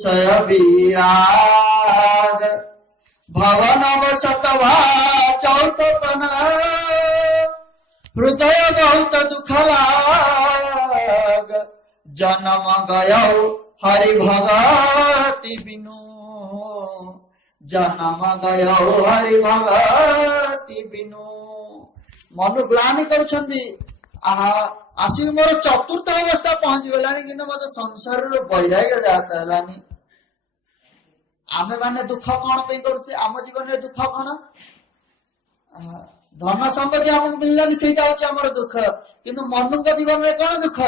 विराग भवन सतवा चौतपन हृदय बहुत दुख लाग जन्म गयो हरि भगति बिनु जन्म गयो हरि भगति बिनु मनु ग्लानि करुछन्ति आसी मोर चतुर्थ अवस्था पहुंची गलानी किंतु मत संसार वैराग्य जाता है आमे माने दुख कौन पे करुचे आम जीवन में दुख कौन धन संपत्ति हमको मिललानी सेटा होचे हमर दुख किंतु मनु को जीवन में कौन दुख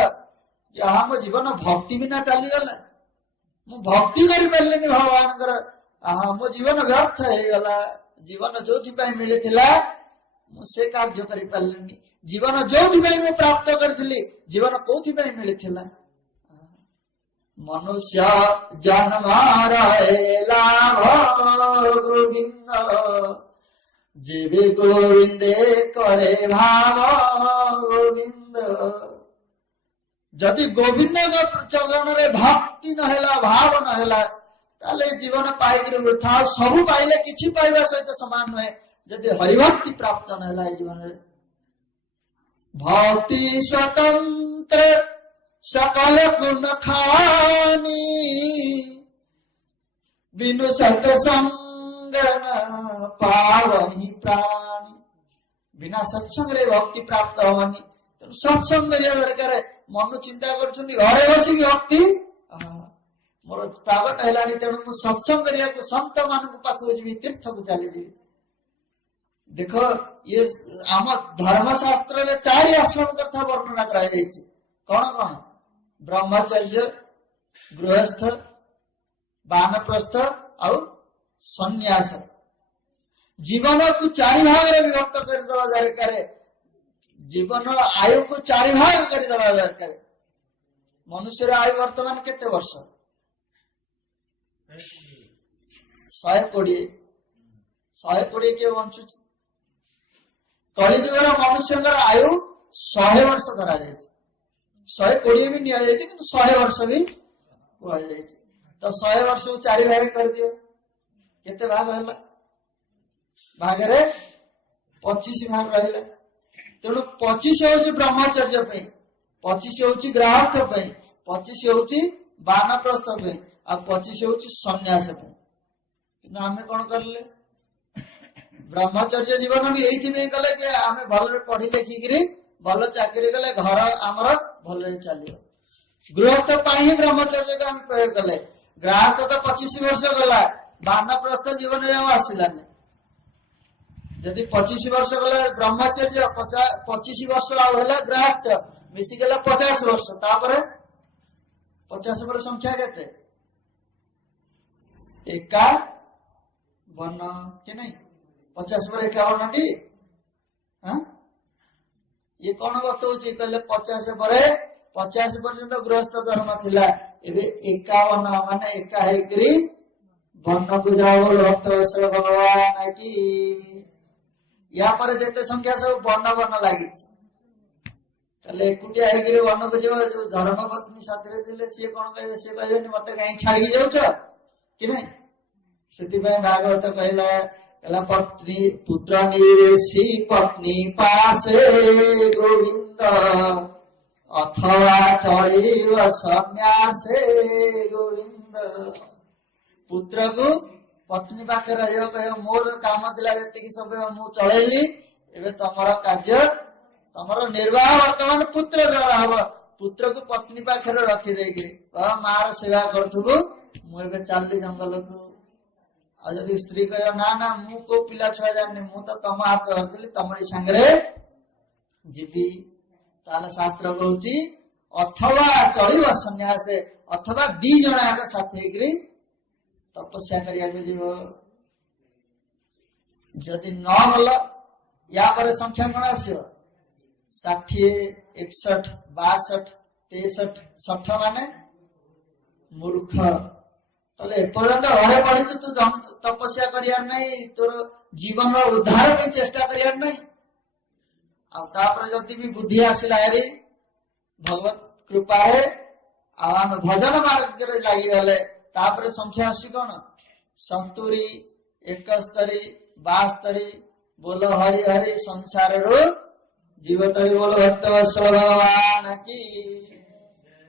जहाँ मो जीवन भक्ति बिना चली गला मु भक्ति करि परलेनी भगवान कर मो जीवन व्यर्थ हे गला जीवन जोथि पय मिलिथिला मु से कार्य करि परलेनी जीवन जोथि पय मु प्राप्त करथिली जीवन कोथि पय मिलिथिला मनुष्य जन्म रहेला गोविंद जीवे गोविंदे करे भाव गोविंद जदि गोविंद चरण रे भक्ति नहेला भाव नहेला ताले जीवन पाइगिरी वृथा सब पाइले किछि पाइबा सहित समान नहे जदि हरिभक्ति प्राप्त नहेला जीवन रे भक्ति स्वतंत्र सकल गुण खानी बिनु सत्संग न पावहि प्राणी बिना सत्संग रे भक्ति प्राप्त होवनी सत्संग करिया दरकार मनु चिंता करछन्ती घरे बसी भक्ति मोर प्रागट हैलानी तेणु मु सत्संग करिया को संत मान को पाखु जीवी तीर्थ को चली जी देखो ये आम धर्मशास्त्र रे चारि आश्रम कथा वर्णना करा जायछि कौन कौन ब्रह्मचर्य गृहस्थ वानप्रस्थ और सन्यास जीवन को चारि भाग रे विभक्त कर दवा दरकार जीवन आयु को चारि भाग कर दवा दरकार मनुष्य आयु वर्तमान केते वर्ष 120 के बंचु कलिजुगर मनुष्य आयु 100 वर्ष धरा जाए 120 भी निया जाए किंतु 100 वर्ष भी हुआ जाए तो 100 वर्ष को 4 भाग कर दियो केते भाग हला भाग रे 25 भाग रहला तेणु 25 होची ब्रह्मचर्य पे 25 होची गृहस्थ पे 25 होची वानप्रस्थ पे आ 25 होची सन्यास पे किंतु हमें कोन करले ब्रह्मचर्य जीवन भी एथि में कले कि हमें भल पढ़ी लिखी गिरी भल चाकरी कले घर हमर भल चलियो गृहस्थ पाई ही ब्रह्मचर्य का हम प्रयोग कले गृहस्थ तो 25 वर्ष गला वानप्रस्थ जीवन में आसिलानी यदि 25 वर्ष गला ब्रह्मचर्य 25 वर्ष आला गृहस्थ मिसी गला 50 वर्ष तापरे 50 वर्ष संख्या केते एका वन के नहीं 50 पर 51 टी हां ये कौन बतौची कहले 50 पर 50 पर्यंत गृहस्थ धर्म थिला एबे 51 माने एका हेकरी वन को जाओ भक्त भगवान की या पर जेते संख्या सब वन लागि तले एकुटिया हेकरी वन को जो धर्म पत्नी साथरे दिले से कोन कहबे से कहबेनी मते काई छाडी जाउछ कि नहीं सेति भाई भागवत कहला पत्नी पुत्र निवेशी पत्नी पासे गोविंद अथवा चढ़ीव सन्यासे गोविंद पुत्र को पत्नी पाखे रह मोर काम दिला जी सब मु चलैली एबे तमर कार्य तमर निर्वाह वर्तमान पुत्र द्वारा हम पुत्र को पत्नी पाखे रखी देगी मार सेवा करथुबु मु एबे चलली जंगल को आ जदि स्त्री कह ना ना मु को पिला छुआ जाने मु तो तम हाथ धरती तमरी सांगरे जीवी ताले शास्त्र कहूची अथवा चढ़ीव सन्यास अथवा 2 जण आगे साथी हेकरी तपस्या करिया को जीव जदि न गल या पर संख्या कोन आसियो 60 61 62 63 60 माने मूर्ख तले पर्यंत घरे पड़ी तू तपस्या करियार नहीं तोर जीवन उद्धार की चेष्टा करियार नहीं आपर जदि भी बुद्धि आसला हरी भगवत कृपा आम भजन मार्ग लगी गले तापर संख्या आसी कौन 70 71 72 बोलो हरि हरि संसार रो जीवतरी बोलो भक्तवत्सल भगवान की।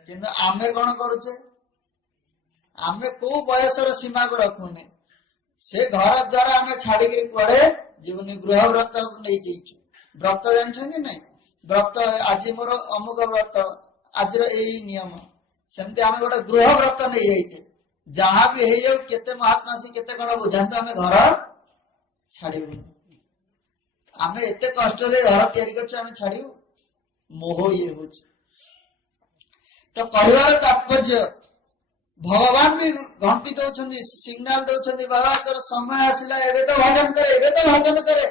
किंतु आमे कौन करुचे आमे को बयसर सीमा को रखुने से घर द्वारा आमे छाड़ी कुआड़े जीवनी गृह व्रत नहीं जाइछु। व्रत जानछन्ती नहीं व्रत आज मोर अमुक व्रत आज यही नियम सेमती आमे गोटे गृह व्रत नहीं जाइछे जहाँ भी है जाऊ केते महात्मा सी केते कण बुझाते आमे घर छाड़िबु आमे एते कष्ट रे घर तैयारी करछु आमे छाड़िबु मोह ये होछ। तो कहवार तात्पर्य भगवान भी घंटी दौरान सिग्नाल दौरान बाबा तोर समय आसला एबे तो भजन करे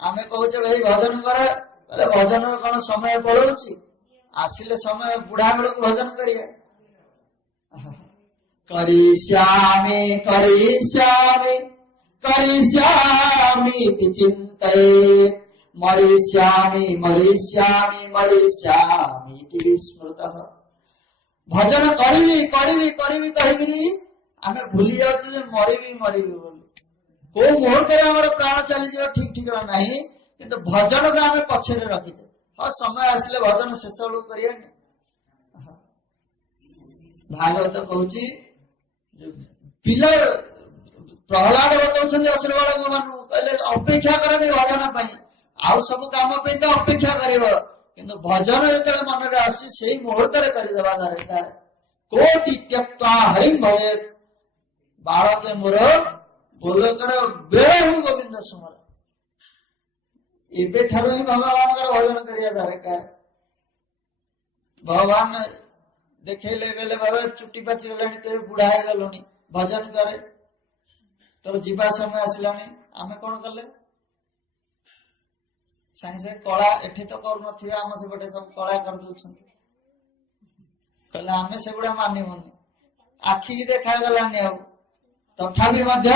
आमे कहूचे भाई भजन करे बोले भजन कौन समय पड़ोची आसिले समय बुढ़ा बेल को भजन करिए करिष्यामि करिष्यामि करिष्यामि चिन्तयेत् मरिष्यामि मरिष्यामि मरिष्यामि इति स्मृतः। भजन करिवी करिवी करिवी कहिगिरी आमे भूली जाउछु जे मरिवी मरिवी बोली को मुहूर्त रे हमर प्राण चली जियो ठीक ठिकाना नहीं किंतु भजन को आमे पछरे रखिछे और समय आसले भजन शेष बेलू करिया नै। भागवत कहूची पिला प्रहलाद बताउछन असुर बालक मानु कहले अपेक्षा करनी भजन पई आउ सब काम पे तो अपेक्षा करिवो किंतु भजन जो मन में आसी से मुहूर्त करदेवा दरकार कोटि त्यक्ता हरि भजेत बालक मोर बोलकर बेले हूँ गोविंद सुमर एबे ठारू ही भगवान भजन करिया दरकार। भगवान देखेले गले बाबा चुट्टी पाची गलानी तो बुढ़ा है गलुनी भजन करे तो जीवा समय आसलानी आमे कौन कले साइंस कला एठी तो कर नथिबा हम से बटे सब कला कर दउछन कहले आमे से गुडा मानिबोनी आखी की देखा गलानी आ तथापि मध्य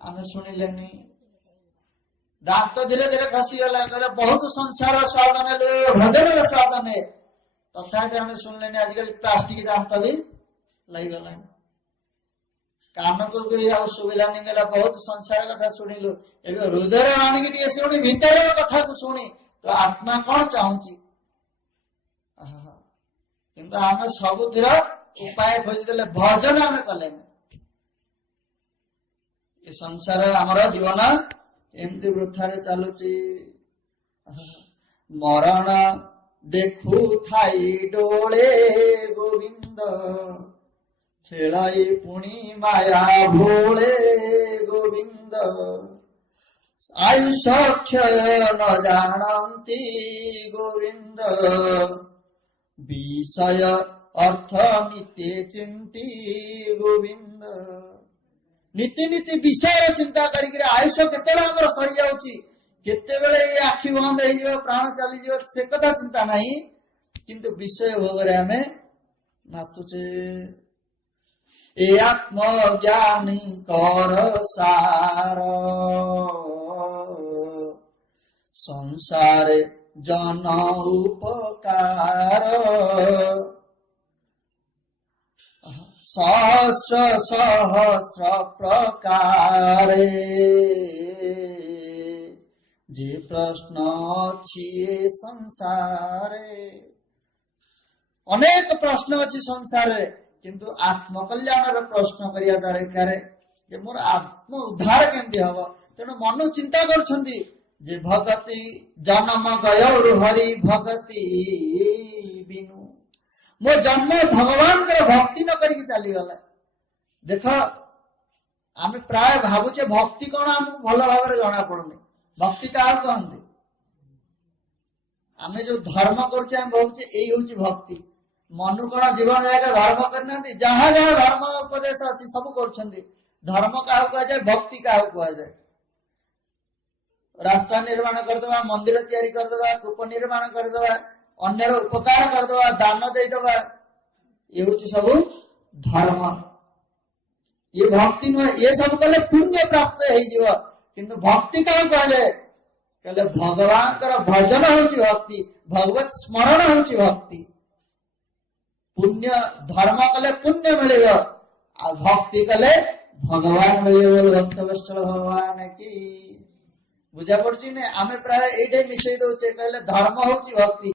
आमे सुनिलेनी दांत धीरे धीरे खसी गला कहले बहुत संसार स्वाद ने भजन रे स्वाद ने तथापि आमे सुनलेनी आजकल प्लास्टिक दांत भी लई गला कान को भी आ सुविला नहीं गला बहुत संसार कथा सुनिलु एबे हृदय आनी के टिए सुनी भीतर कथा को सुनी तो आत्मा कौन चाहूची किंतु आमे सबुतिर उपाय खोज देले भजन आमे कले ये संसार हमर जीवन एमती वृथा रे चालुची मरण देखु थाई डोळे गोविंद खेलाई पुणी माया भोले गोविंद आयुष क्षय न जानती गोविंद विषय अर्थ नित्य चिंती गोविंद नीति नीति विषय चिंता करिक आयुष केते हमर सरी जाउची केते बेले आखि बंद हो प्राण चली जो से कथा चिंता नहीं किंतु विषय भोगरे हमें मातुचे ए आत्म ज्ञानी कर सार संसार जन उपकार सहस्र सहस्र प्रकारे जे प्रश्न छिए संसारे अनेक प्रश्न अच्छी संसार किंतु आत्मकल्याण प्रश्न करिया दरकार जे मोर आत्म उद्धार केमती हम तेणु मनु चिंता करछंती जे भगति जन्म गयरु हरि भगति बिनु मो जन्म भगवान कर भक्ति न करिक चली गला देख आमे प्राय भाबुचे भक्ति कोन हम भल भाबरे जणा पड़ुनी भक्ति का कहंती आमे जो धर्म करछे हम भाबुचे एई होची भक्ति मनु कोन जीवन जायका धर्म करना जहाँ जहाँ धर्म उपदेश अच्छी सब कर धर्म क्या कह जाए भक्ति क्या कह जाए रास्ता निर्माण करदे मंदिर तैयारी करदे कूप निर्माण करदे अन्यर उपकार करदे दान देदे ये हूँ सब धर्म ये भक्ति नुह ये सब कले पुण्य प्राप्त हो किंतु भक्ति क्या कह जाए कहले भगवान भजन हूँ भक्ति भगवत स्मरण हूँ भक्ति पुण्य धर्म कले पुण्य मिल भक्ति कले भगवान मिल भक्त वत्सल भगवान की बुझा पड़ी आम प्राय ये मिसई दौचे कहले धर्म हूँ भक्ति